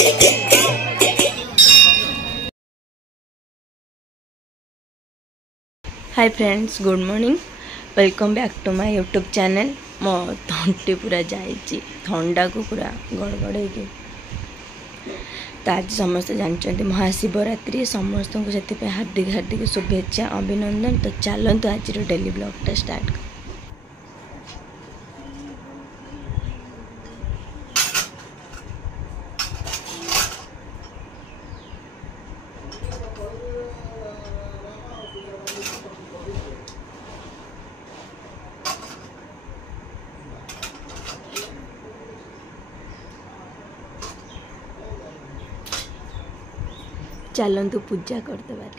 Hi friends, good morning, welcome back to my YouTube channel. मो तंटी पूरा जाइए थंडा को पूरा गड़गड़ हो। तो आज समस्त जानते महाशिवरात्रि, समस्त को से हार्दिक हार्दिक शुभेच्छा अभिनंदन। तो चलतु आज डेली ब्लॉगटा स्टार्ट। चलतु पूजा करदे।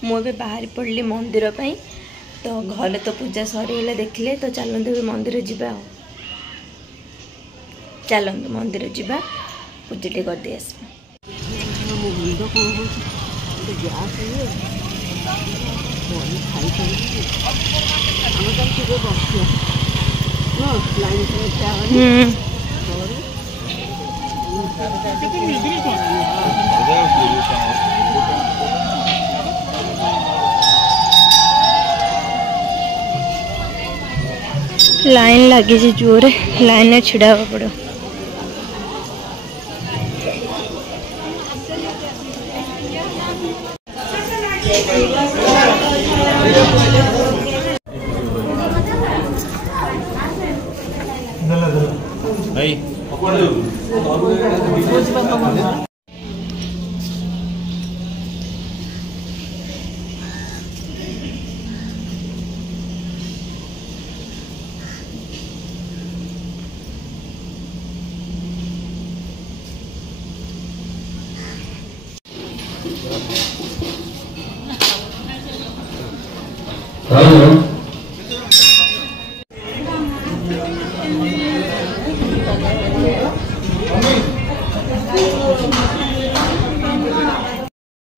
मुझे बाहर पड़ली मंदिर पाई। तो घर तो पूजा सरीगला देखले, तो चलतु भी मंदिर जीवा। चलतु मंदिर जीवा, पूजा टे कर दे आसबा। लाइन लगी जोर, लाइन में छिड़ा पड़ो।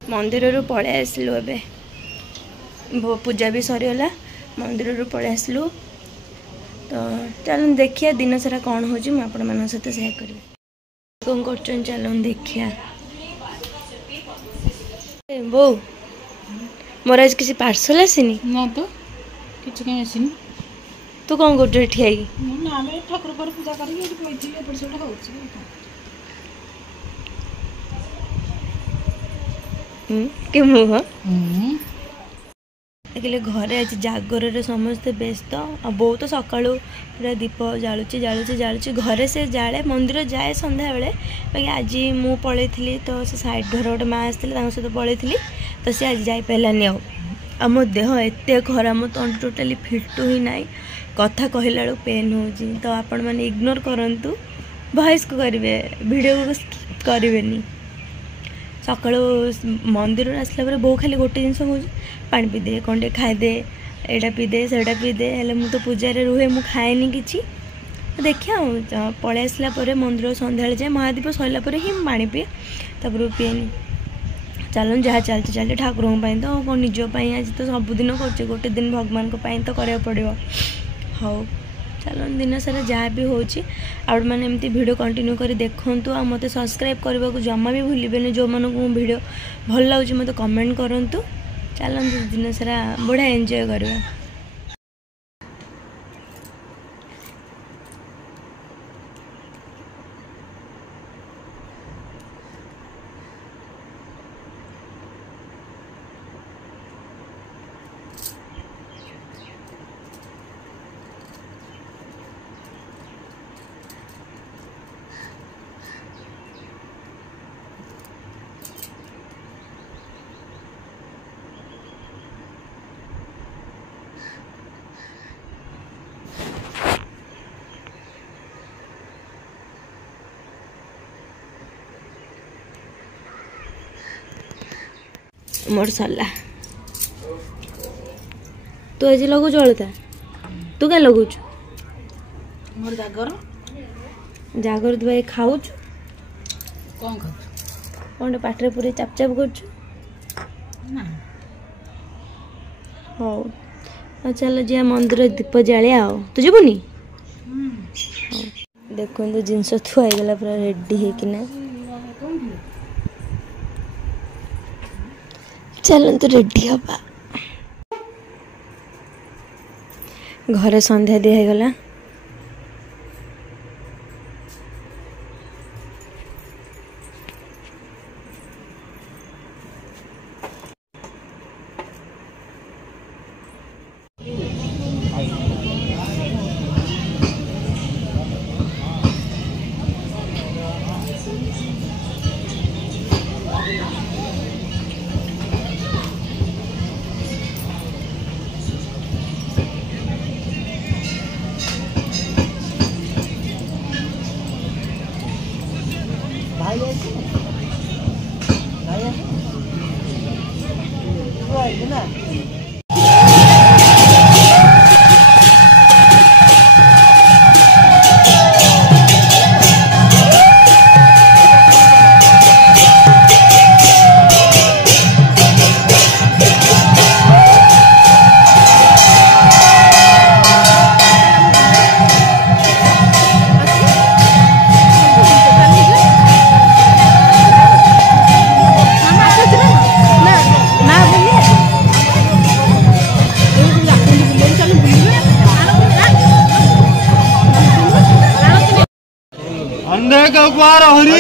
मंदिर रू पलि आसलु, ए पूजा भी सरीगला, मंदिर रू पलि आसलु। तो चल देखिए दिन सारा कौन हो सहित शेयर करी कौन कर। चल देखिया बो, मोर आज किसी पार्सल आसीनी ना, तो किछ कहीं आसीनी। तू कौन कर ठिया ना ठाकुर पर पूजा करी के मुह देखिले घरे आज जागर समस्ते व्यस्त। आ बो तो सका पूरा दीप जालुची जालुची जालुची घरे से जाए, मंदिर जाए संध्या बेले। बाकी आज मु पलि तो से साइड घर गोटे माँ आसते सहित पलि, तो सी आज जापारानी। मो देह एत खरा, मो तंट टोटाली फिटू ही ना, कथा कहला बेलू पेन हो। तो आपण मैंने इग्नोर करंतु, वॉइस को करेंगे, वीडियो को स्किप करेंगे। सका मंदिर आसला पर बो खाली गोटे जिन कह पानी पीदे, कौन खाईदे, एटा पीदे सेटा पीदे। हेल्ले मु तो पूजा रुहे, मु खाएनी कि। देखिए पलि आसला मंदिर संध्या जाए महादीप सरला ही पानी पिए, तापर पीएनी। चलन जहाँ चलते चलते ठाकुर तो कौन निजपाई आज तो सबुदिन कर गोटे दिन भगवान तो करा पड़ो। हाँ चलो दिन सारा जहाँ भी होची आउट मैंने एमती वीडियो कंटिन्यू करी देखंतु आ मते सब्सक्राइब करबा को जम्मा भी भूलिबेनी जो मानको वीडियो भल लागुची मते कमेंट करंतु। चलो दिन सारा बढ़िया एंजॉय करबा। मोर सरला तू आज लगू जलता तू क्या लगू मोर जागर जागर तू भाई खाऊ कौन खा कौन पाटे पूरे चाप चाप कर चल जी मंदिर दीप जालिया आओ तू जीवनी देखो जिनस थुआईगला पूरा रेडी होना चलते रेडी हवा घरे संध्या दिगला बार हरी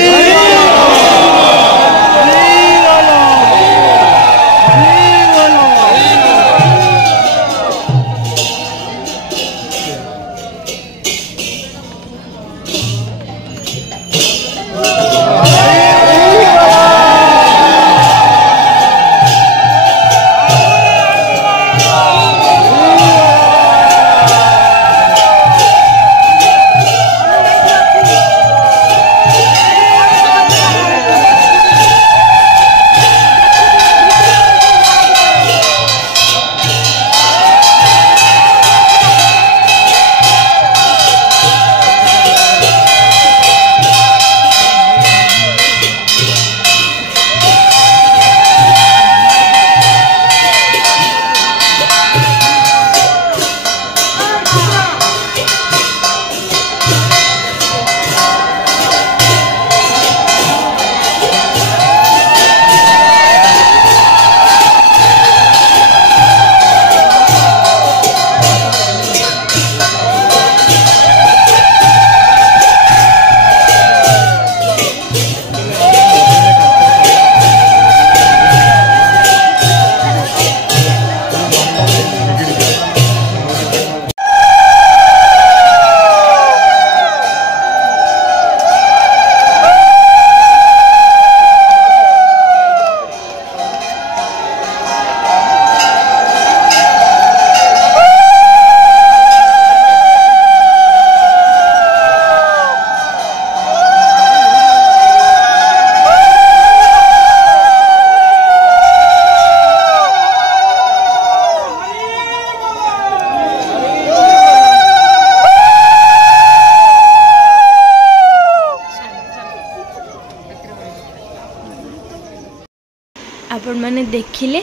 आपण मैंने देखिले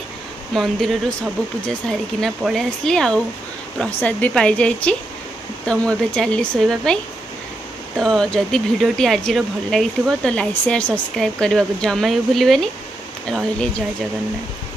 मंदिर रू सब पूजा सारिकिना पळे आसली आउ प्रसाद भी पाई जाइछि तो मुझे चली शोवाई। तो जदि भिडियोटी आज भल लगी तो लाइक शेयर सब्सक्राइब करने को जमा भी भूलें। रही जय जगन्नाथ।